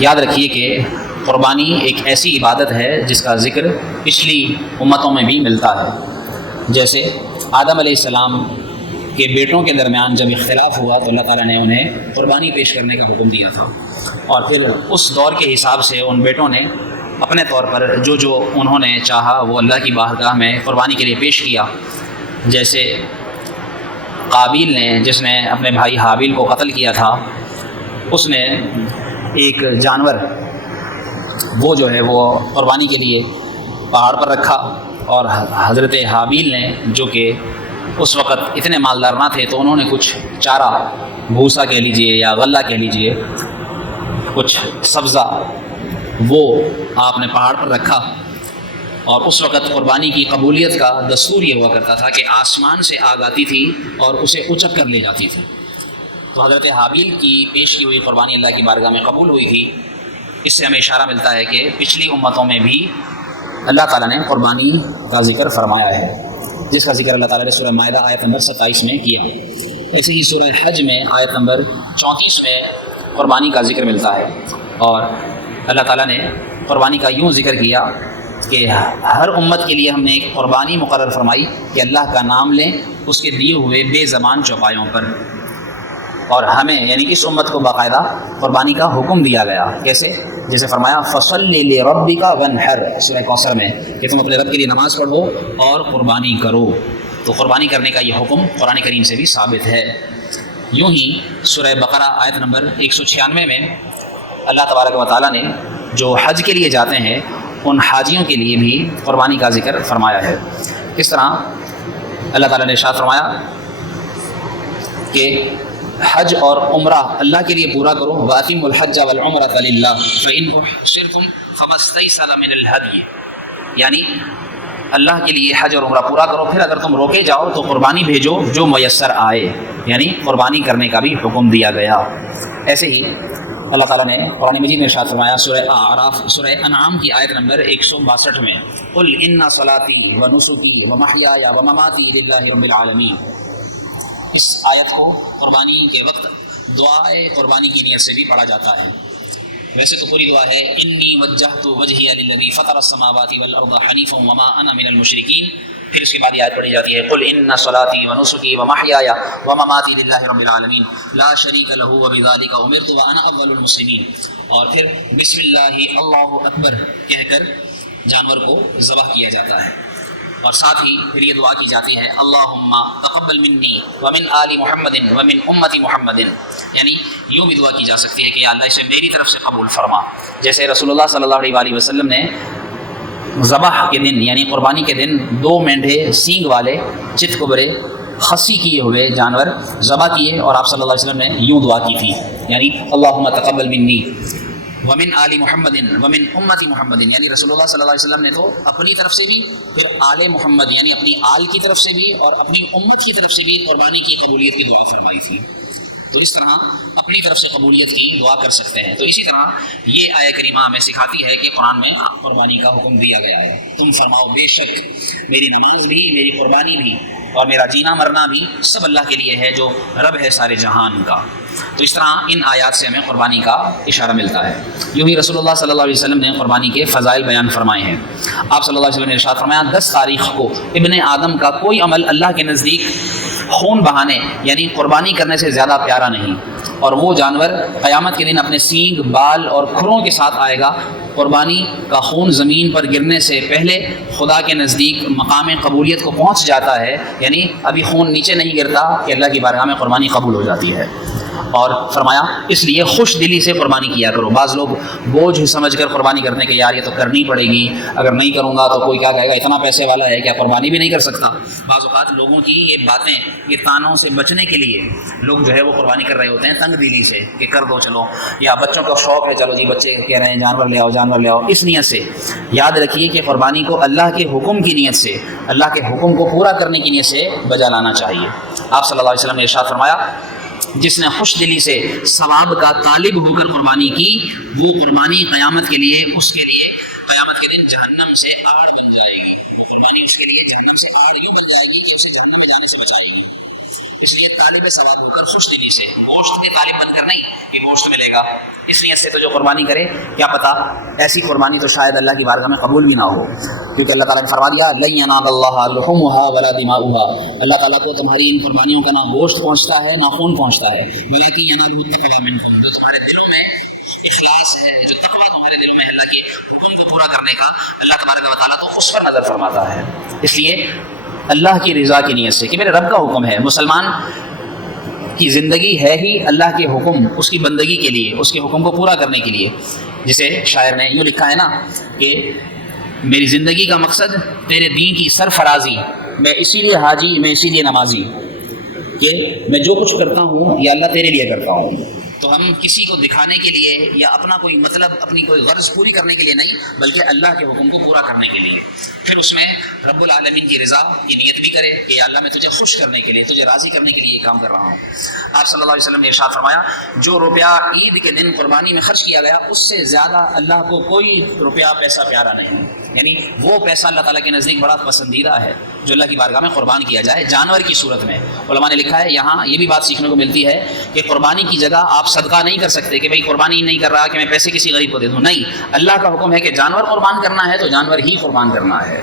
یاد رکھیے کہ قربانی ایک ایسی عبادت ہے جس کا ذکر پچھلی امتوں میں بھی ملتا ہے. جیسے آدم علیہ السلام کے بیٹوں کے درمیان جب اختلاف ہوا تو اللہ تعالیٰ نے انہیں قربانی پیش کرنے کا حکم دیا تھا، اور پھر اس دور کے حساب سے ان بیٹوں نے اپنے طور پر جو انہوں نے چاہا وہ اللہ کی بارگاہ میں قربانی کے لیے پیش کیا. جیسے قابیل نے، جس نے اپنے بھائی حابیل کو قتل کیا تھا، اس نے ایک جانور وہ جو ہے وہ قربانی کے لیے پہاڑ پر رکھا، اور حضرت حابیل نے، جو کہ اس وقت اتنے مالدار نہ تھے، تو انہوں نے کچھ چارہ، بھوسا کہہ لیجئے یا غلہ کہہ لیجئے، کچھ سبزہ، وہ آپ نے پہاڑ پر رکھا. اور اس وقت قربانی کی قبولیت کا دستور یہ ہوا کرتا تھا کہ آسمان سے آگ آتی تھی اور اسے اچک کر لے جاتی تھی. تو حضرت حابیل کی پیش کی ہوئی قربانی اللہ کی بارگاہ میں قبول ہوئی تھی. اس سے ہمیں اشارہ ملتا ہے کہ پچھلی امتوں میں بھی اللہ تعالیٰ نے قربانی کا ذکر فرمایا ہے، جس کا ذکر اللہ تعالیٰ نے سورہ مائدہ آیت نمبر 27 میں کیا. ایسے ہی سورہ حج میں آیت نمبر 34 میں قربانی کا ذکر ملتا ہے، اور اللہ تعالیٰ نے قربانی کا یوں ذکر کیا کہ ہر امت کے لیے ہم نے ایک قربانی مقرر فرمائی کہ اللہ کا نام لیں اس کے دیے ہوئے بے زبان چوپایوں پر. اور ہمیں یعنی اس امت کو باقاعدہ قربانی کا حکم دیا گیا. کیسے؟ جیسے فرمایا فَصَلِّ لِرَبِّكَ وَانْحَرْ، سورہ کوثر میں، کہ تم اپنے رب کے لیے نماز پڑھو اور قربانی کرو. تو قربانی کرنے کا یہ حکم قرآن کریم سے بھی ثابت ہے. یوں ہی سورہ بقرہ آیت نمبر 196 میں اللہ تبارک و تعالیٰ نے جو حج کے لیے جاتے ہیں ان حاجیوں کے لیے بھی قربانی کا ذکر فرمایا ہے. اس طرح اللہ تعالیٰ نے ارشاد فرمایا کہ حج اور عمرہ اللہ کے لیے پورا کرو، وَأَتِمُّوا الْحَجَّ وَالْعُمْرَةَ لِلَّهِ فَإِنْ أُحْصِرْتُمْ فَمَا اسْتَيْسَرَ مِنَ الْهَدْيِ، یعنی اللہ کے لیے حج اور عمرہ پورا کرو، پھر اگر تم روکے جاؤ تو قربانی بھیجو جو میسر آئے، یعنی قربانی کرنے کا بھی حکم دیا گیا. ایسے ہی اللہ تعالیٰ نے قرآن مجید میں ارشاد فرمایا سورہ اعراف، سورہ انعام کی آیت نمبر 162 میں، قُلْ إِنَّ صَلَاتِي وَنُسُكِي وَمَحْيَايَ وَمَمَاتِي لِلَّهِ رَبِّ الْعَالَمِينَ. اس آیت کو قربانی کے وقت دعائے قربانی کی نیت سے بھی پڑھا جاتا ہے. ویسے تو پوری دعا ہے انی وجہت وجہی للذی فطر السماوات والارض حنیفا وما انا من المشرکین. پھر اس کے بعد یہ آیت پڑھی جاتی ہے قل ان صلاتی ونسکی ومحیایا ومماتی للہ رب العالمین لا شریک لہ وبذلک امرت وانا اول المسلمین. اور پھر بسم اللہ اللہ اکبر کہہ کر جانور کو ذبح کیا جاتا ہے. اور ساتھ ہی پھر یہ دعا کی جاتی ہے اللہم تقبل منی ومن آل محمد ومن امت محمد، یعنی یوں بھی دعا کی جا سکتی ہے کہ یا اللہ اسے میری طرف سے قبول فرما. جیسے رسول اللہ صلی اللہ علیہ وسلم نے ذبح کے دن یعنی قربانی کے دن 2 مینڈھے سینگ والے چت کبرے خسی کیے ہوئے جانور ذبح کیے، اور آپ صلی اللہ علیہ وسلم نے یوں دعا کی تھی، یعنی اللہم تقبل منی ومن آل محمد ومن امت محمد، یعنی رسول اللہ صلی اللہ علیہ وسلم نے تو اپنی طرف سے بھی، پھر آل محمد یعنی اپنی آل کی طرف سے بھی اور اپنی امت کی طرف سے بھی قربانی کی قبولیت کی دعا فرمائی تھی. تو اس طرح اپنی طرف سے قبولیت کی دعا کر سکتے ہیں. تو اسی طرح یہ آیہ کریمہ ہمیں سکھاتی ہے کہ قرآن میں قربانی کا حکم دیا گیا ہے. تم فرماؤ بے شک میری نماز بھی، میری قربانی بھی اور میرا جینا مرنا بھی سب اللہ کے لیے ہے جو رب ہے سارے جہان کا. تو اس طرح ان آیات سے ہمیں قربانی کا اشارہ ملتا ہے. یوں ہی رسول اللہ صلی اللہ علیہ وسلم نے قربانی کے فضائل بیان فرمائے ہیں. آپ صلی اللہ علیہ وسلم نے ارشاد فرمایا 10 تاریخ کو ابن آدم کا کوئی عمل اللہ کے نزدیک خون بہانے یعنی قربانی کرنے سے زیادہ پیارا نہیں، اور وہ جانور قیامت کے دن اپنے سینگ، بال اور کھروں کے ساتھ آئے گا. قربانی کا خون زمین پر گرنے سے پہلے خدا کے نزدیک مقام قبولیت کو پہنچ جاتا ہے، یعنی ابھی خون نیچے نہیں گرتا کہ اللہ کی بارگاہ میں قربانی قبول ہو جاتی ہے. اور فرمایا اس لیے خوش دلی سے قربانی کیا کرو. بعض لوگ بوجھ سمجھ کر قربانی کرتے ہیں کہ یار یہ تو کرنی پڑے گی، اگر نہیں کروں گا تو کوئی کیا کہے گا، اتنا پیسے والا ہے کیا قربانی بھی نہیں کر سکتا. بعض اوقات لوگوں کی یہ باتیں، یہ تانوں سے بچنے کے لیے لوگ جو ہے وہ قربانی کر رہے ہوتے ہیں تنگ دلی سے کہ کر دو چلو، یا بچوں کا شوق ہے چلو جی بچے کہہ رہے ہیں جانور لے آؤ جانور لے آؤ. اس نیت سے یاد رکھیے کہ قربانی کو اللہ کے حکم کی نیت سے، اللہ کے حکم کو پورا کرنے کی نیت سے بجا لانا چاہیے. آپ صلی اللہ علیہ وسلم نے ارشاد فرمایا جس نے خوش دلی سے ثواب کا طالب ہو کر قربانی کی وہ قربانی قیامت کے لیے اس کے لیے قیامت کے دن جہنم سے آڑ بن جائے گی. وہ قربانی اس کے لیے جہنم سے آڑ یوں بن جائے گی کہ اسے جہنم میں جانے سے بچائے گی. اس لیے طالب ثواب ہو کر خوش دلی سے، گوشت کے طالب بن کر نہیں کہ گوشت ملے گا، اس نیت سے تو جو قربانی کرے، کیا پتہ ایسی قربانی تو شاید اللہ کی بارگاہ میں قبول بھی نہ ہو، کیونکہ اللہ تعالیٰ نے فرما دیا لن ینال اللہ لحومها ولا دماؤها، اللہ تعالیٰ کو تمہاری ان قربانیوں کا نہ گوشت پہنچتا ہے نہ خون پہنچتا ہے، ولکن ینالہ التقوی منکم، جو تمہارے دلوں میں اخلاص ہے، جو تقوی تمہارے دلوں میں اللہ کے حکم کو پورا کرنے کا، اللہ تبارک و تعالیٰ تو اس پر نظر فرماتا ہے۔ اس لیے اللہ کی رضا کی نیت سے کہ میرے رب کا حکم ہے، مسلمان کی زندگی ہے ہی اللہ کے حکم، اس کی بندگی کے لیے، اس کے حکم کو پورا کرنے کے لیے، جسے شاعر نے یوں لکھا ہے نا کہ میری زندگی کا مقصد تیرے دین کی سرفرازی، میں اسی لیے حاجی، میں اسی لیے نمازی، کہ میں جو کچھ کرتا ہوں یا اللہ تیرے لیے کرتا ہوں۔ تو ہم کسی کو دکھانے کے لیے یا اپنا کوئی مطلب، اپنی کوئی غرض پوری کرنے کے لیے نہیں، بلکہ اللہ کے حکم کو پورا کرنے کے لیے، پھر اس میں رب العالمین کی رضا کی نیت بھی کرے کہ اللہ میں تجھے خوش کرنے کے لیے، تجھے راضی کرنے کے لیے یہ کام کر رہا ہوں۔ آپ صلی اللہ علیہ وسلم نے ارشاد فرمایا جو روپیہ عید کے دن قربانی میں خرچ کیا گیا اس سے زیادہ اللہ کو کوئی روپیہ پیسہ پیارا نہیں، یعنی وہ پیسہ اللہ تعالیٰ کے نزدیک بڑا پسندیدہ ہے جو اللہ کی بارگاہ میں قربان کیا جائے جانور کی صورت میں۔ علماء نے لکھا ہے یہاں یہ بھی بات سیکھنے کو ملتی ہے کہ قربانی کی جگہ آپ صدقہ نہیں کر سکتے کہ بھئی قربانی نہیں کر رہا کہ میں پیسے کسی غریب کو دے دوں، نہیں، اللہ کا حکم ہے کہ جانور قربان کرنا ہے تو جانور ہی قربان کرنا ہے۔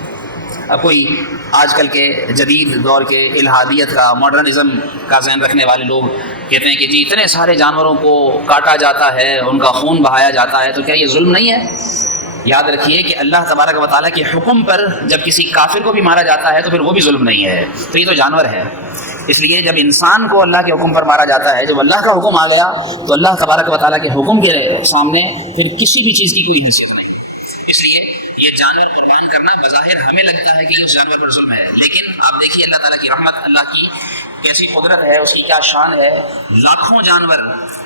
اب کوئی آج کل کے جدید دور کے الہادیت کا، ماڈرنزم کا ذہن رکھنے والے لوگ کہتے ہیں کہ جی اتنے سارے جانوروں کو کاٹا جاتا ہے، ان کا خون بہایا جاتا ہے، تو کیا یہ ظلم نہیں ہے؟ یاد رکھیے کہ اللہ تبارک و تعالیٰ کے حکم پر جب کسی کافر کو بھی مارا جاتا ہے تو پھر وہ بھی ظلم نہیں ہے، تو یہ تو جانور ہے۔ اس لیے جب انسان کو اللہ کے حکم پر مارا جاتا ہے، جب اللہ کا حکم آ گیا تو اللہ تبارک و تعالیٰ کے حکم کے سامنے پھر کسی بھی چیز کی کوئی حیثیت نہیں۔ اس لیے یہ جانور قربان کرنا بظاہر ہمیں لگتا ہے کہ اس جانور پر ظلم ہے، لیکن آپ دیکھیے اللہ تعالیٰ کی رحمت، اللہ کی کیسی قدرت ہے، اس کی کیا شان ہے، لاکھوں جانور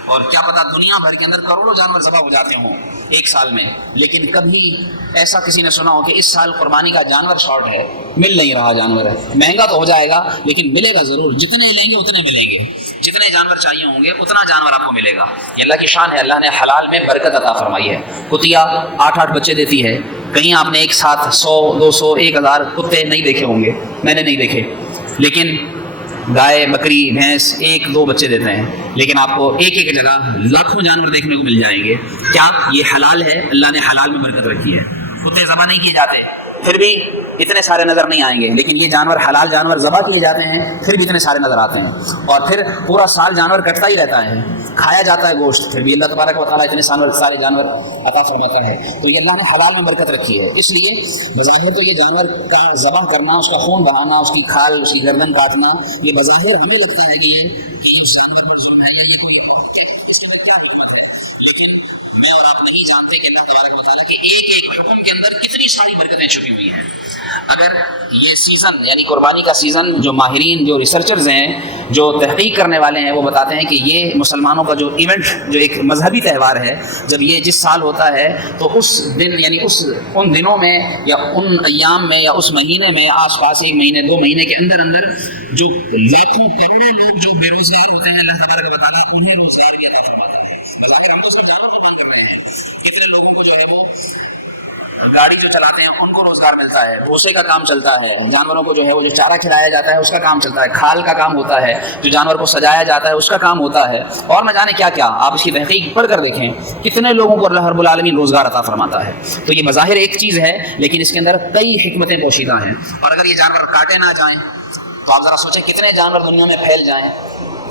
اور کیا پتہ دنیا بھر کے اندر کروڑوں جانور ذبح ہو جاتے ہوں ایک سال میں، لیکن کبھی ایسا کسی نے سنا ہو کہ اس سال قربانی کا جانور شارٹ ہے، مل نہیں رہا جانور ہے، مہنگا تو ہو جائے گا لیکن ملے گا ضرور، جتنے لیں گے اتنے ملیں گے، جتنے جانور چاہیے ہوں گے اتنا جانور آپ کو ملے گا۔ یہ اللہ کی شان ہے، اللہ نے حلال میں برکت عطا فرمائی ہے۔ کتیا 8 بچے دیتی ہے، کہیں آپ نے ایک ساتھ 100 200 1000 کتے نہیں دیکھے ہوں گے، میں نے نہیں دیکھے، لیکن گائے بکری بھینس 1-2 بچے دیتے ہیں، لیکن آپ کو ایک ایک جگہ لاکھوں جانور دیکھنے کو مل جائیں گے۔ کیا یہ حلال ہے؟ اللہ نے حلال میں برکت رکھی ہے، کتے ذبح نہیں کیے جاتے پھر بھی اتنے سارے نظر نہیں آئیں گے، لیکن یہ جانور حلال جانور ذبح کیے جاتے ہیں پھر بھی اتنے سارے نظر آتے ہیں، اور پھر پورا سال جانور کٹتا ہی رہتا ہے، کھایا جاتا ہے گوشت، پھر بھی اللہ تبارک و تعالیٰ اتنے سارے جانور عطا فرماتا ہے۔ تو یہ اللہ نے حلال میں برکت رکھی ہے، اس لیے بظاہر تو یہ جانور کا ذبح کرنا، اس کا خون بہانا، اس کی کھال، اس کی گردن کاٹنا، یہ بظاہر ہمیں لگتا ہے کہ یہ اس جانور پر ظلم ہے یا یہ کوئی اس کی کیا حکمت ہے، لیکن میں اور آپ نہیں جانتے کہ اللہ تبارک و تعالیٰ کے ایک ایک حکم کے اندر کتنی ساری برکتیں چھپی ہوئی ہیں۔ اگر یہ سیزن یعنی قربانی کا سیزن، جو ماہرین، جو ریسرچرز ہیں، جو تحقیق کرنے والے ہیں، وہ بتاتے ہیں کہ یہ مسلمانوں کا جو ایونٹ، جو ایک مذہبی تہوار ہے، جب یہ جس سال ہوتا ہے تو اس دن یعنی ان دنوں میں یا ان ایام میں یا اس مہینے میں آس پاس 1 مہینے 2 مہینے کے اندر جو لاکھوں کروڑوں لوگ جو بے روزگار ہوتے ہیں، اللہ تبارک و تعالیٰ انہیں روزگار بھی عطا فرماتا ہے۔ بظاہر ہم تو اس میں جانور قربان کر رہے ہیں، کتنے لوگوں کو جو ہے وہ گاڑی جو چلاتے ہیں ان کو روزگار ملتا ہے، بھوسے کا کام چلتا ہے، جانوروں کو جو ہے وہ جو چارہ کھلایا جاتا ہے اس کا کام چلتا ہے، کھال کا کام ہوتا ہے، جو جانور کو سجایا جاتا ہے اس کا کام ہوتا ہے، اور نہ جانے کیا کیا۔ آپ اس کی تحقیق پڑھ کر دیکھیں کتنے لوگوں کو اللہ رب العالمین روزگار عطا فرماتا ہے۔ تو یہ بظاہر ایک چیز ہے لیکن اس کے اندر کئی حکمتیں پوشیدہ ہیں، اور اگر یہ جانور کاٹے نہ جائیں تو آپ ذرا سوچیں کتنے جانور دنیا میں پھیل جائیں۔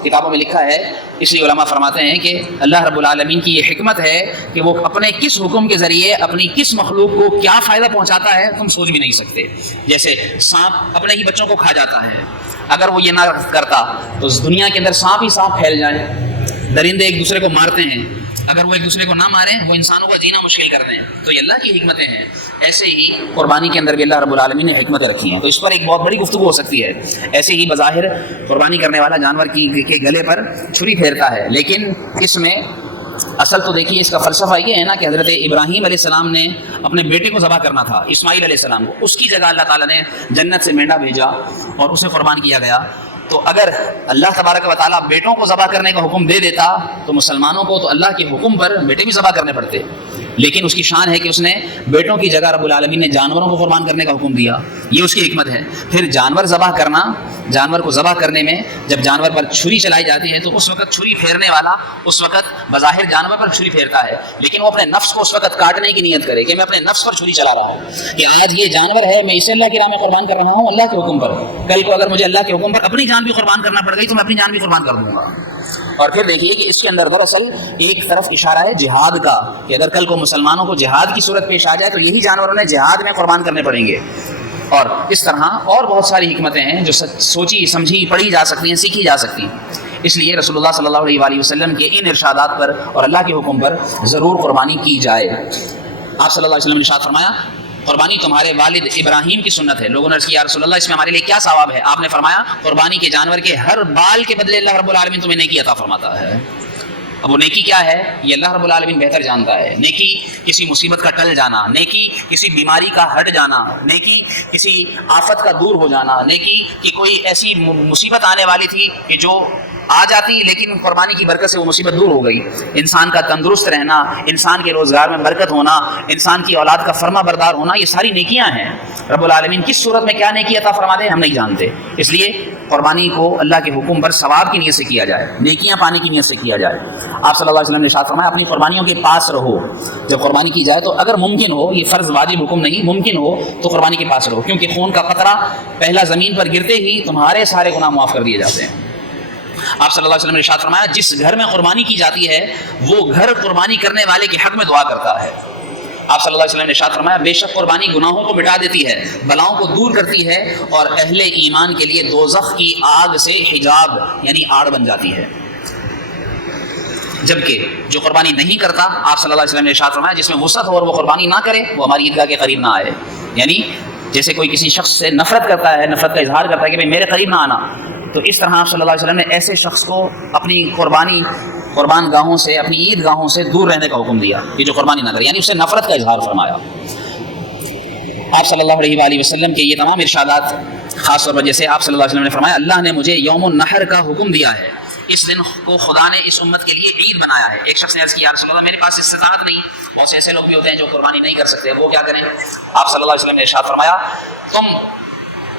کتابوں میں لکھا ہے، اس لیے علماء فرماتے ہیں کہ اللہ رب العالمین کی یہ حکمت ہے کہ وہ اپنے کس حکم کے ذریعے اپنی کس مخلوق کو کیا فائدہ پہنچاتا ہے تم سوچ بھی نہیں سکتے۔ جیسے سانپ اپنے ہی بچوں کو کھا جاتا ہے، اگر وہ یہ نہ کرتا تو اس دنیا کے اندر سانپ ہی سانپ پھیل جائیں، درندے ایک دوسرے کو مارتے ہیں، اگر وہ ایک دوسرے کو نہ ماریں وہ انسانوں کا جینا مشکل کر دیں، تو یہ اللہ کی حکمتیں ہیں۔ ایسے ہی قربانی کے اندر بھی اللہ رب العالمین نے حکمتیں رکھی ہیں، تو اس پر ایک بہت بڑی گفتگو ہو سکتی ہے۔ ایسے ہی بظاہر قربانی کرنے والا جانور کے گلے پر چھری پھیرتا ہے، لیکن اس میں اصل تو دیکھیے اس کا فلسفہ یہ ہے نا کہ حضرت ابراہیم علیہ السلام نے اپنے بیٹے کو ذبح کرنا تھا، اسماعیل علیہ السلام کو، اس کی جگہ اللہ تعالیٰ نے جنت سے مینڈا بھیجا اور اسے قربان کیا گیا، تو اگر اللہ تبارک و تعالیٰ بیٹوں کو ذبح کرنے کا حکم دے دیتا تو مسلمانوں کو تو اللہ کے حکم پر بیٹے بھی ذبح کرنے پڑتے، لیکن اس کی شان ہے کہ اس نے بیٹوں کی جگہ رب العالمین نے جانوروں کو قربان کرنے کا حکم دیا، یہ اس کی حکمت ہے۔ پھر جانور ذبح کرنا، جانور کو ذبح کرنے میں جب جانور پر چھری چلائی جاتی ہے تو اس وقت چھری پھیرنے والا اس وقت بظاہر جانور پر چھری پھیرتا ہے، لیکن وہ اپنے نفس کو اس وقت کاٹنے کی نیت کرے کہ میں اپنے نفس پر چھری چلا رہا ہوں کہ آج یہ جانور ہے، میں اسے اللہ کی راہ میں قربان کر رہا ہوں اللہ کے حکم پر، کل کو اگر مجھے اللہ کے حکم پر اپنی جان بھی قربان کرنا پڑ گئی تو میں اپنی جان بھی قربان کر دوں گا۔ اور پھر دیکھیے کہ اس کے اندر دراصل ایک طرف اشارہ ہے جہاد کا، کہ اگر کل کو مسلمانوں کو جہاد کی صورت پیش آ جائے تو یہی جانور انہیں جہاد میں قربان کرنے پڑیں گے۔ اور اس طرح اور بہت ساری حکمتیں ہیں جو سوچی سمجھی پڑھی جا سکتی ہیں، سیکھی جا سکتی ہیں۔ اس لیے رسول اللہ صلی اللہ علیہ وآلہ وسلم کے ان ارشادات پر اور اللہ کے حکم پر ضرور قربانی کی جائے۔ آپ صلی اللہ علیہ وسلم نے ارشاد فرمایا قربانی تمہارے والد ابراہیم کی سنت ہے۔ لوگوں نے عرض کیا یا رسول اللہ اس میں ہمارے لیے کیا ثواب ہے؟ آپ نے فرمایا قربانی کے جانور کے ہر بال کے بدلے اللہ رب العالمین تمہیں نیکی عطا فرماتا ہے۔ اب وہ نیکی کیا ہے یہ اللہ رب العالمین بہتر جانتا ہے۔ نیکی کسی مصیبت کا ٹل جانا، نیکی کسی بیماری کا ہٹ جانا، نیکی کسی آفت کا دور ہو جانا، نیکی کہ کوئی ایسی مصیبت آنے والی تھی کہ جو آ جاتی لیکن قربانی کی برکت سے وہ مصیبت دور ہو گئی، انسان کا تندرست رہنا، انسان کے روزگار میں برکت ہونا، انسان کی اولاد کا فرما بردار ہونا، یہ ساری نیکیاں ہیں۔ رب العالمین کس صورت میں کیا نیکی عطا فرما دے ہم نہیں جانتے، اس لیے قربانی کو اللہ کے حکم پر ثواب کی نیت سے کیا جائے، نیکیاں پانے کی نیت سے کیا جائے۔ آپ صلی اللہ علیہ وسلم نے ارشاد فرمایا اپنی قربانیوں کے پاس رہو، جب قربانی کی جائے تو اگر ممکن ہو، یہ فرض واجب حکم نہیں، ممکن ہو تو قربانی کے پاس رہو، کیونکہ خون کا قطرہ پہلا زمین پر گرتے ہی تمہارے سارے گناہ معاف کر دیے جاتے ہیں۔ آپ صلی اللہ علیہ وسلم نے ارشاد فرمایا جس گھر میں قربانی کی جاتی ہے وہ گھر قربانی کرنے والے کے حق میں دعا کرتا ہے۔ آپ صلی اللہ علیہ وسلم نے ارشاد فرمایا بے شک قربانی گناہوں کو مٹا دیتی ہے، بلاؤں کو دور کرتی ہے اور اہل ایمان کے لیے دوزخ کی آگ سے حجاب یعنی آڑ بن جاتی ہے۔ جبکہ جو قربانی نہیں کرتا آپ صلی اللہ علیہ وسلم نے ارشاد فرمایا جس میں وسعت ہو اور وہ قربانی نہ کرے وہ ہماری عیدگاہ کے قریب نہ آئے، یعنی جیسے کوئی کسی شخص سے نفرت کرتا ہے، نفرت کا اظہار کرتا ہے کہ بھئی میرے قریب نہ آنا، تو اس طرح آپ صلی اللہ علیہ وسلم نے ایسے شخص کو اپنی قربان گاہوں سے، اپنی عید گاہوں سے دور رہنے کا حکم دیا کہ جو قربانی نہ کرے، یعنی اس سے نفرت کا اظہار فرمایا۔ آپ صلی اللہ علیہ وآلہ وسلم کے یہ تمام ارشادات خاص طور پر جیسے آپ صلی اللہ علیہ وسلم نے فرمایا اللہ نے مجھے یوم النحر کا حکم دیا ہے، اس دن کو خدا نے اس امت کے لیے عید بنایا ہے۔ ایک شخص نے عرض کیا یا رسول اللہ میرے پاس استطاعت نہیں، بہت سے ایسے لوگ بھی ہوتے ہیں جو قربانی نہیں کر سکتے، وہ کیا کریں؟ آپ صلی اللہ علیہ وسلم نے ارشاد فرمایا تم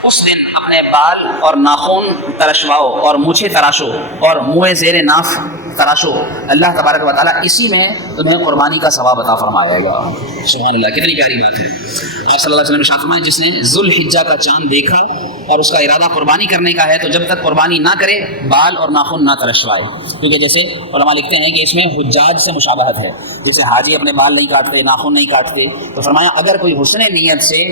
اس دن اپنے بال اور ناخن ترشواؤ اور مونچھیں تراشو اور منہ زیر ناف تراشو، اللہ تبارک و تعالیٰ اسی میں تمہیں قربانی کا ثواب عطا فرمائے گا۔ سبحان اللہ، کتنی پیاری بات ہے۔ آپ صلی اللہ علیہ وسلم نے ارشاد فرمایا جس نے ذوالحجہ کا چاند دیکھا اور اس کا ارادہ قربانی کرنے کا ہے تو جب تک قربانی نہ کرے بال اور ناخن نہ ترشوائے، کیونکہ جیسے علماء لکھتے ہیں کہ اس میں حجاج سے مشابہت ہے، جیسے حاجی اپنے بال نہیں کاٹتے، ناخن نہیں کاٹتے، تو فرمایا اگر کوئی حسن نیت سے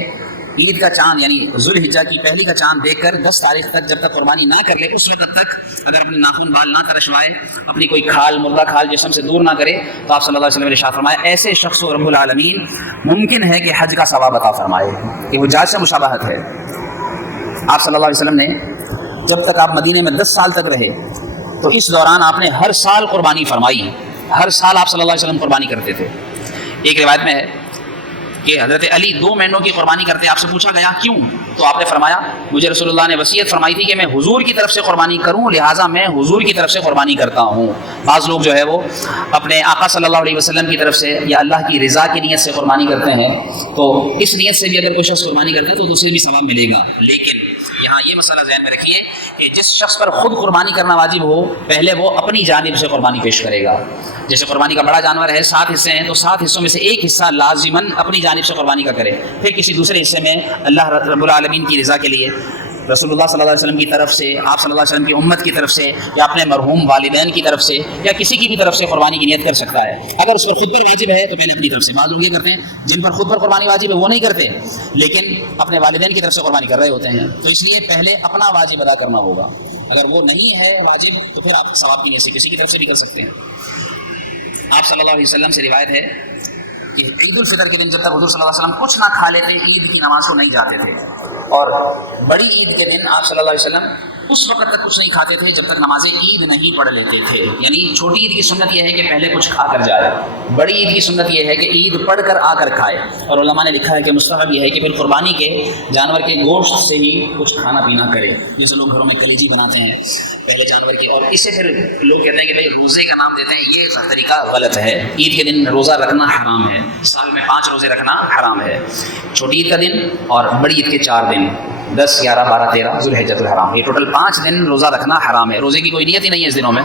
عید کا چاند یعنی ذوالحجہ کی پہلی کا چاند دیکھ کر 10 تاریخ تک جب تک قربانی نہ کر لے اس وقت تک اگر اپنے ناخن بال نہ ترشوائے، اپنی کوئی کھال مردہ کھال جسم سے دور نہ کرے تو آپ صلی اللہ علیہ وسلم نے ارشاد فرمایا ایسے شخص کو رب العالمین ممکن ہے کہ حج کا ثواب عطا فرمائے، کہ حجاج سے مشابہت ہے۔ آپ صلی اللہ علیہ وسلم نے جب تک آپ مدینے میں 10 سال تک رہے تو اس دوران آپ نے ہر سال قربانی فرمائی، ہر سال آپ صلی اللہ علیہ وسلم قربانی کرتے تھے۔ ایک روایت میں ہے کہ حضرت علی 2 مہینوں کی قربانی کرتے، آپ سے پوچھا گیا کیوں؟ تو آپ نے فرمایا مجھے رسول اللہ نے وصیت فرمائی تھی کہ میں حضور کی طرف سے قربانی کروں، لہٰذا میں حضور کی طرف سے قربانی کرتا ہوں۔ بعض لوگ جو ہے وہ اپنے آقا صلی اللہ علیہ وسلم کی طرف سے یا اللہ کی رضا کی نیت سے قربانی کرتے ہیں، تو اس نیت سے بھی اگر کوئی شخص قربانی کرتا ہے تو اسے بھی ثواب ملے گا، لیکن یہاں یہ مسئلہ ذہن میں رکھیے کہ جس شخص پر خود قربانی کرنا واجب ہو پہلے وہ اپنی جانب سے قربانی پیش کرے گا۔ جیسے قربانی کا بڑا جانور ہے، 7 حصے ہیں، تو 7 حصوں میں سے ایک حصہ لازماً اپنی جانب سے قربانی کا کرے، پھر کسی دوسرے حصے میں اللہ رب العالمین کی رضا کے لیے رسول اللہ صلی اللہ علیہ وسلم کی طرف سے، آپ صلی اللہ علیہ وسلم کی امت کی طرف سے یا اپنے مرحوم والدین کی طرف سے یا کسی کی بھی طرف سے قربانی کی نیت کر سکتا ہے۔ اگر اس پر خود پر واجب ہے تو پہلے اپنی طرف سے، بعض لوگ یہ کرتے ہیں جن پر خود پر قربانی واجب ہے وہ نہیں کرتے لیکن اپنے والدین کی طرف سے قربانی کر رہے ہوتے ہیں، تو اس لیے پہلے اپنا واجب ادا کرنا ہوگا، اگر وہ نہیں ہے واجب تو پھر آپ ثواب کی نیت سے کسی کی طرف سے بھی کر سکتے ہیں۔ آپ صلی اللہ علیہ وسلم سے روایت ہے کہ عید الفطر کے دن جب تک حضور صلی اللہ علیہ وسلم کچھ نہ کھا لیتے عید کی نماز کو نہیں جاتے تھے، اور بڑی عید کے دن آپ صلی اللہ علیہ وسلم اس وقت تک کچھ نہیں کھاتے تھے جب تک نماز عید نہیں پڑھ لیتے تھے. یعنی چھوٹی عید کی سنت یہ ہے کہ پہلے کچھ کھا کر جائے، بڑی عید کی سنت یہ ہے کہ عید پڑھ کر آ کر کھائے. اور علماء نے لکھا ہے کہ مستحب یہ ہے کہ پھر قربانی کے جانور کے گوشت سے ہی کچھ کھانا پینا کرے. جیسے لوگ گھروں میں کلیجی بناتے ہیں پہلے جانور کی، اور اس سے پھر لوگ کہتے ہیں کہ بھائی روزے کا نام دیتے ہیں. یہ طریقہ غلط ہے. عید کے دن روزہ رکھنا حرام ہے. سال میں 5 روزے رکھنا حرام ہے. چھوٹی عید کا دن اور بڑی عید کے 4 دن 10 11 12 13 ذوالحجۃ الحرام، یہ ٹوٹل 5 دن روزہ رکھنا حرام ہے. روزے کی کوئی نیت ہی نہیں ہے اس دنوں میں.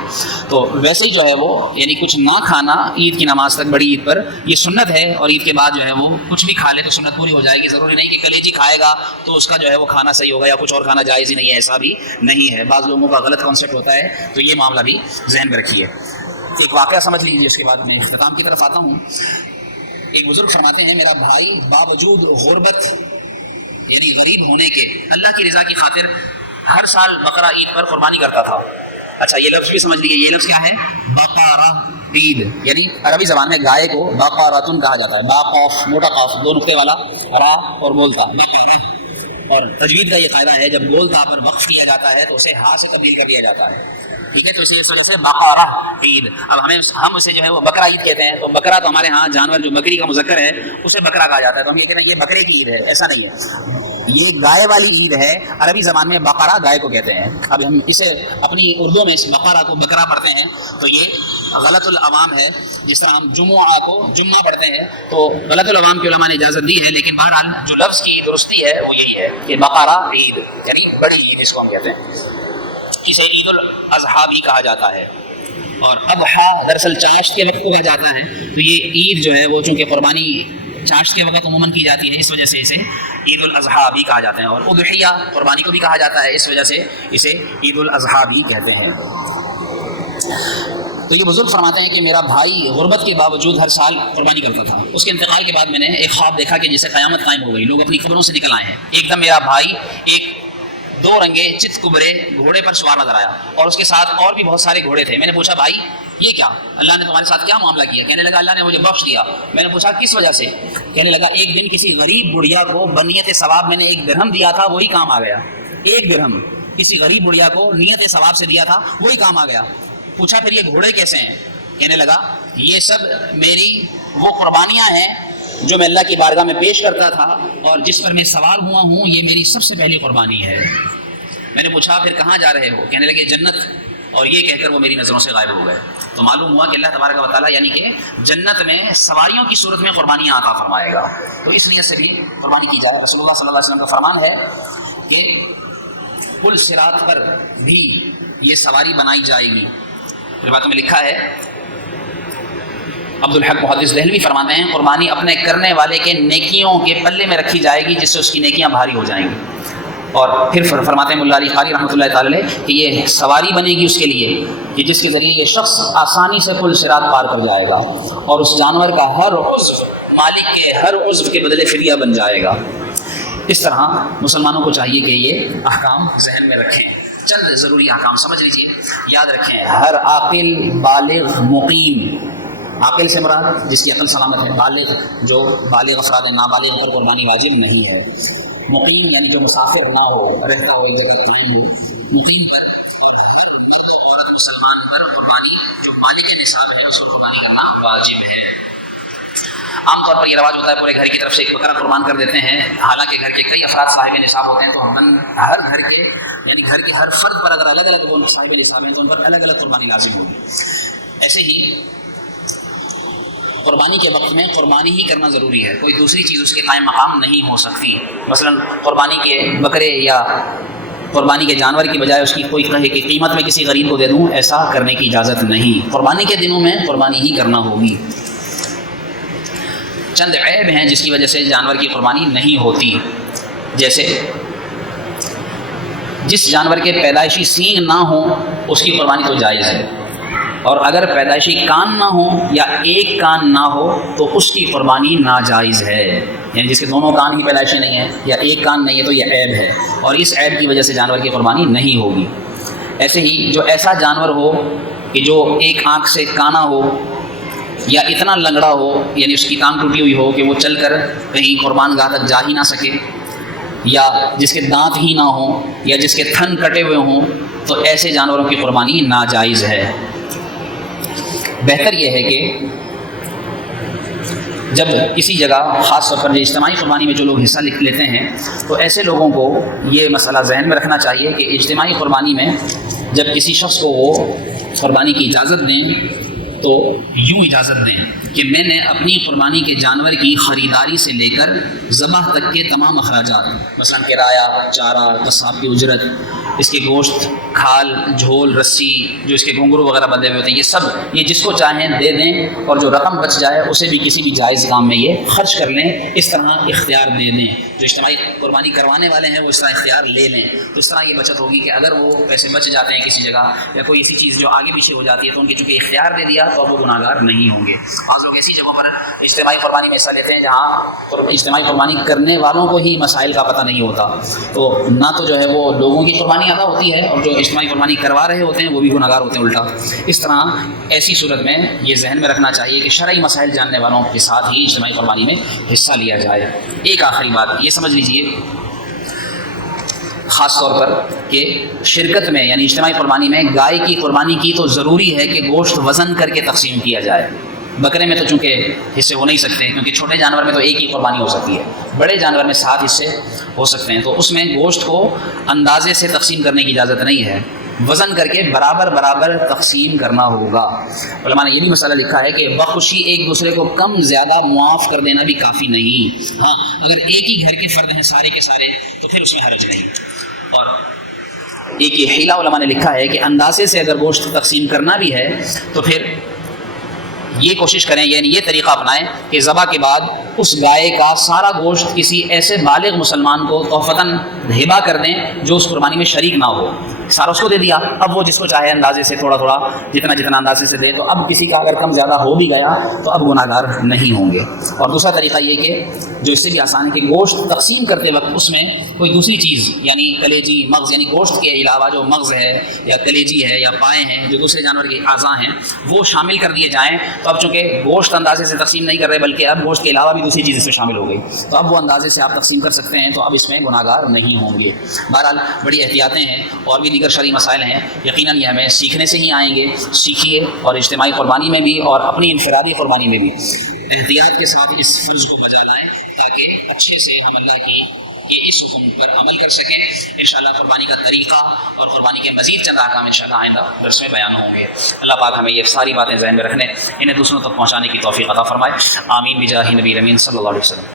تو ویسے ہی جو ہے وہ یعنی کچھ نہ کھانا عید کی نماز تک بڑی عید پر یہ سنت ہے، اور عید کے بعد جو ہے وہ کچھ بھی کھا لے تو سنت پوری ہو جائے گی. ضروری نہیں کہ کلیجی کھائے گا تو اس کا جو ہے وہ کھانا صحیح ہوگا یا کچھ اور کھانا جائز ہی نہیں ہے. ایسا بھی نہیں ہے. بعض لوگوں کا غلط کانسیپٹ ہوتا ہے، تو یہ معاملہ بھی ذہن میں رکھیے. ایک واقعہ سمجھ لیجیے، اس کے بعد میں اختتام کی طرف آتا ہوں. ایک بزرگ فرماتے ہیں میرا بھائی باوجود غربت یعنی غریب ہونے کے اللہ کی رضا کی خاطر ہر سال بقرہ عید پر قربانی کرتا تھا. اچھا یہ لفظ بھی سمجھ لیجیے، یہ لفظ کیا ہے؟ بقرہ عید. یعنی عربی زبان میں گائے کو بقرۃ کہا جاتا ہے. با قاف موٹا قاف 2 نقطے والا را اور بولتا بقرہ. اور تجوید کا یہ قاعدہ ہے جب گول تا پر وقف کیا جاتا ہے تو اسے ہا سے تبدیل کر لیا جاتا ہے. ٹھیک ہے، تو اس وجہ سے بقرہ عید. اب ہم اسے جو ہے وہ بقرہ عید کہتے ہیں. تو بقرہ تو ہمارے ہاں جانور جو بکری کا مذکر ہے اسے بقرہ کہا جاتا ہے. تو ہم یہ کہتے ہیں یہ بکرے کی عید ہے. ایسا نہیں ہے، یہ گائے والی عید ہے. عربی زبان میں بقرہ گائے کو کہتے ہیں. اب ہم اسے اپنی اردو میں اس بقرہ کو بکرا پڑھتے ہیں تو یہ غلط العوام ہے. جس طرح ہم جمعہ کو جمعہ پڑھتے ہیں تو غلط العوام کی علماء نے اجازت دی ہے. لیکن بہرحال جو لفظ کی درستی ہے وہ یہی ہے کہ بقرہ عید یعنی بڑی عید اس کو ہم کہتے ہیں. اسے عید الاضحیٰ بھی کہا جاتا ہے. اور اضحیٰ دراصل چاشت کے وقت کو کہا جاتا ہے. تو یہ عید جو ہے وہ چونکہ قربانی چاشت کے وقت عموماً کی جاتی ہے، اس وجہ سے اسے عید الاضحیٰ بھی کہا جاتا ہے. اور اضحیہ قربانی کو بھی کہا جاتا ہے، اس وجہ سے اسے عید الاضحیٰ بھی کہتے ہیں. تو یہ بزرگ فرماتے ہیں کہ میرا بھائی غربت کے باوجود ہر سال قربانی کرتا تھا. اس کے انتقال کے بعد میں نے ایک خواب دیکھا کہ جسے قیامت قائم ہو گئی، لوگ اپنی قبروں سے نکل آئے ہیں. ایک دم میرا بھائی ایک 2 رنگے چت کبرے گھوڑے پر سوار نظر آیا، اور اس کے ساتھ اور بھی بہت سارے گھوڑے تھے. میں نے پوچھا بھائی یہ کیا؟ اللہ نے تمہارے ساتھ کیا معاملہ کیا؟ کہنے لگا اللہ نے مجھے بخش دیا. میں نے پوچھا کس وجہ سے؟ کہنے لگا ایک دن کسی غریب بڑھیا کو بنیت ثواب میں نے 1 درہم دیا تھا، وہی کام آ گیا. 1 درہم کسی غریب بڑھیا کو نیت ثواب سے دیا تھا، وہی کام آ گیا. پوچھا پھر یہ گھوڑے کیسے ہیں؟ کہنے لگا یہ سب میری وہ قربانیاں ہیں جو میں اللہ کی بارگاہ میں پیش کرتا تھا اور جس پر میں سوار ہوا ہوں. یہ میری سب سے پہلی قربانی ہے. میں نے پوچھا پھر کہاں جا رہے ہو؟ کہنے لگے جنت. اور یہ کہہ کر وہ میری نظروں سے غائب ہو گئے. تو معلوم ہوا کہ اللہ تبارک و تعالیٰ یعنی کہ جنت میں سواریوں کی صورت میں قربانیاں عطا فرمائے گا. تو اس نیت سے بھی قربانی کی جائے. رسول اللہ صلی اللہ علیہ وسلم کا فرمان ہے کہ پل صراط پر بھی یہ سواری بنائی جائے گی. روایتوں میں لکھا ہے، عبدالحق محدث دہلوی فرماتے ہیں قربانی اپنے کرنے والے کے نیکیوں کے پلے میں رکھی جائے گی جس سے اس کی نیکیاں بھاری ہو جائیں گی. اور پھر فرماتے ہیں مولا علی قاری رحمۃ اللہ تعالی علیہ کہ یہ سواری بنے گی اس کے لیے کہ جس کے ذریعے یہ شخص آسانی سے پل صراط پار کر جائے گا، اور اس جانور کا ہر عضو مالک کے ہر عضو کے بدلے فدیہ بن جائے گا. اس طرح مسلمانوں کو چاہیے کہ یہ احکام ذہن میں رکھیں. چند ضروری احکام سمجھ لیجیے، یاد رکھیں. ہر عاقل بالغ مقیم، عاقل سے مراد جس کی عقل سلامت ہے، بالغ جو بالغ افراد ہیں، نابالغ پر قربانی واجب نہیں ہے. مقیم یعنی جو مسافر نہ ہو، رہتا ہو ایک جگہ قائم ہے. مقیم پر عورت مسلمان پر قربانی جو مالک نصاب ہے اس کو قربانی کرنا واجب ہے. عام طور پر یہ رواج ہوتا ہے پورے گھر کی طرف سے ایک بکرا قربان کر دیتے ہیں، حالانکہ گھر کے کئی افراد صاحب نصاب ہوتے ہیں. تو ہم ہر گھر کے یعنی گھر کے ہر فرد پر اگر الگ الگ وہ صاحب نصاب ہیں تو ان پر الگ الگ قربانی لازم ہوگی. ایسے ہی قربانی کے وقت میں قربانی ہی کرنا ضروری ہے، کوئی دوسری چیز اس کے قائم مقام نہیں ہو سکتی. مثلا قربانی کے بکرے یا قربانی کے جانور کی بجائے اس کی کوئی کہے کہ قیمت میں کسی غریب کو دے دوں، ایسا کرنے کی اجازت نہیں. قربانی کے دنوں میں قربانی ہی کرنا ہوگی. چند عیب ہیں جس کی وجہ سے جانور کی قربانی نہیں ہوتی. جیسے جس جانور کے پیدائشی سینگ نہ ہوں اس کی قربانی تو جائز ہے، اور اگر پیدائشی کان نہ ہو یا ایک کان نہ ہو تو اس کی قربانی ناجائز ہے. یعنی جس کے دونوں کان ہی پیدائشی نہیں ہیں یا ایک کان نہیں ہے تو یہ عیب ہے، اور اس عیب کی وجہ سے جانور کی قربانی نہیں ہوگی. ایسے ہی جو ایسا جانور ہو کہ جو ایک آنکھ سے کانا ہو یا اتنا لنگڑا ہو، یعنی اس کی ٹانگ ٹوٹی ہوئی ہو کہ وہ چل کر کہیں قربان گاہ تک جا ہی نہ سکے، یا جس کے دانت ہی نہ ہوں یا جس کے تھن کٹے ہوئے ہوں تو ایسے جانوروں کی قربانی ناجائز ہے۔ بہتر یہ ہے کہ جب کسی جگہ خاص طور پر اجتماعی قربانی میں جو لوگ حصہ لیتے ہیں تو ایسے لوگوں کو یہ مسئلہ ذہن میں رکھنا چاہیے کہ اجتماعی قربانی میں جب کسی شخص کو وہ قربانی کی اجازت دیں تو یوں اجازت دیں کہ میں نے اپنی قربانی کے جانور کی خریداری سے لے کر ذبح تک کے تمام اخراجات، مثلا کرایہ، چارہ، قصاب کی اجرت، اس کے گوشت، کھال، جھول، رسی، جو اس کے گھنگرو وغیرہ بندھے ہوئے ہوتے ہیں، یہ سب یہ جس کو چاہیں دے دیں اور جو رقم بچ جائے اسے بھی کسی بھی جائز کام میں یہ خرچ کر لیں، اس طرح اختیار دے دیں۔ جو اجتماعی قربانی کروانے والے ہیں وہ اس طرح اختیار لے لیں، تو اس طرح یہ بچت ہوگی کہ اگر وہ پیسے بچ جاتے ہیں کسی جگہ یا کوئی ایسی چیز جو آگے پیچھے ہو جاتی ہے تو ان کے چونکہ اختیار دے دیا تو وہ گناہ گار نہیں ہوں گے۔ بعض لوگ ایسی جگہوں پر اجتماعی قربانی میں حصہ لیتے ہیں جہاں اجتماعی قربانی کرنے والوں کو ہی مسائل کا پتہ نہیں ہوتا، تو نہ تو جو ہے وہ لوگوں کی قربانی ادا ہوتی ہے اور جو اجتماعی قربانی کروا رہے ہوتے ہیں وہ بھی گناہ گار ہوتے ہیں الٹا۔ اس طرح ایسی صورت میں یہ ذہن میں رکھنا چاہیے کہ شرعی مسائل جاننے والوں کے ساتھ ہی اجتماعی قربانی میں حصہ لیا جائے۔ ایک آخری بات یہ سمجھ لیجئے خاص طور پر کہ شرکت میں یعنی اجتماعی قربانی میں گائے کی قربانی کی تو ضروری ہے کہ گوشت وزن کر کے تقسیم کیا جائے۔ بکرے میں تو چونکہ حصے ہو نہیں سکتے ہیں کیونکہ چھوٹے جانور میں تو ایک ہی قربانی ہو سکتی ہے، بڑے جانور میں 7 حصے ہو سکتے ہیں، تو اس میں گوشت کو اندازے سے تقسیم کرنے کی اجازت نہیں ہے، وزن کر کے برابر برابر تقسیم کرنا ہوگا۔ علماء نے یہ بھی مسئلہ لکھا ہے کہ بخوشی ایک دوسرے کو کم زیادہ معاف کر دینا بھی کافی نہیں، ہاں اگر ایک ہی گھر کے فرد ہیں سارے کے سارے تو پھر اس میں حرج نہیں۔ اور ایک یہ حیلہ علماء نے لکھا ہے کہ اندازے سے اگر گوشت تقسیم کرنا بھی ہے تو پھر یہ کوشش کریں یعنی یہ طریقہ اپنائیں کہ ذبح کے بعد اس گائے کا سارا گوشت کسی ایسے بالغ مسلمان کو تحفتاً ہبہ کر دیں جو اس قربانی میں شریک نہ ہو، سارا اس کو دے دیا، اب وہ جس کو چاہے اندازے سے تھوڑا تھوڑا جتنا اندازے سے دے، تو اب کسی کا اگر کم زیادہ ہو بھی گیا تو اب گناہ گار نہیں ہوں گے۔ اور دوسرا طریقہ یہ کہ جو اس سے بھی آسان ہے کہ گوشت تقسیم کرتے وقت اس میں کوئی دوسری چیز یعنی کلیجی، مغز، یعنی گوشت کے علاوہ جو مغز ہے یا کلیجی ہے یا پائے ہیں جو دوسرے جانور کے اعضاء ہیں وہ شامل کر دیے جائیں، تو اب چونکہ گوشت اندازے سے تقسیم نہیں کر رہے بلکہ اب گوشت کے علاوہ بھی دوسری چیز اس میں شامل ہو گئی، تو اب وہ اندازے سے آپ تقسیم کر سکتے ہیں، تو اب اس میں گناہ گار نہیں ہوں گے۔ بہرحال بڑی احتیاطیں ہیں اور بھی دیگر شرعی مسائل ہیں، یقیناً یہ ہمیں سیکھنے سے ہی آئیں گے، سیکھیے اور اجتماعی قربانی میں بھی اور اپنی انفرادی قربانی میں بھی احتیاط کے ساتھ اس فرض کو بجا لائیں تاکہ اچھے سے ہم اللہ کی اس حکم پر عمل کر سکیں۔ انشاءاللہ قربانی کا طریقہ اور قربانی کے مزید چند احکام انشاءاللہ آئندہ درس میں بیان ہوں گے۔ اللہ پاک ہمیں یہ ساری باتیں ذہن میں رکھنے انہیں دوسروں تک پہنچانے کی توفیق عطا فرمائے، آمین بجاہ نبی امین صلی اللہ علیہ وسلم۔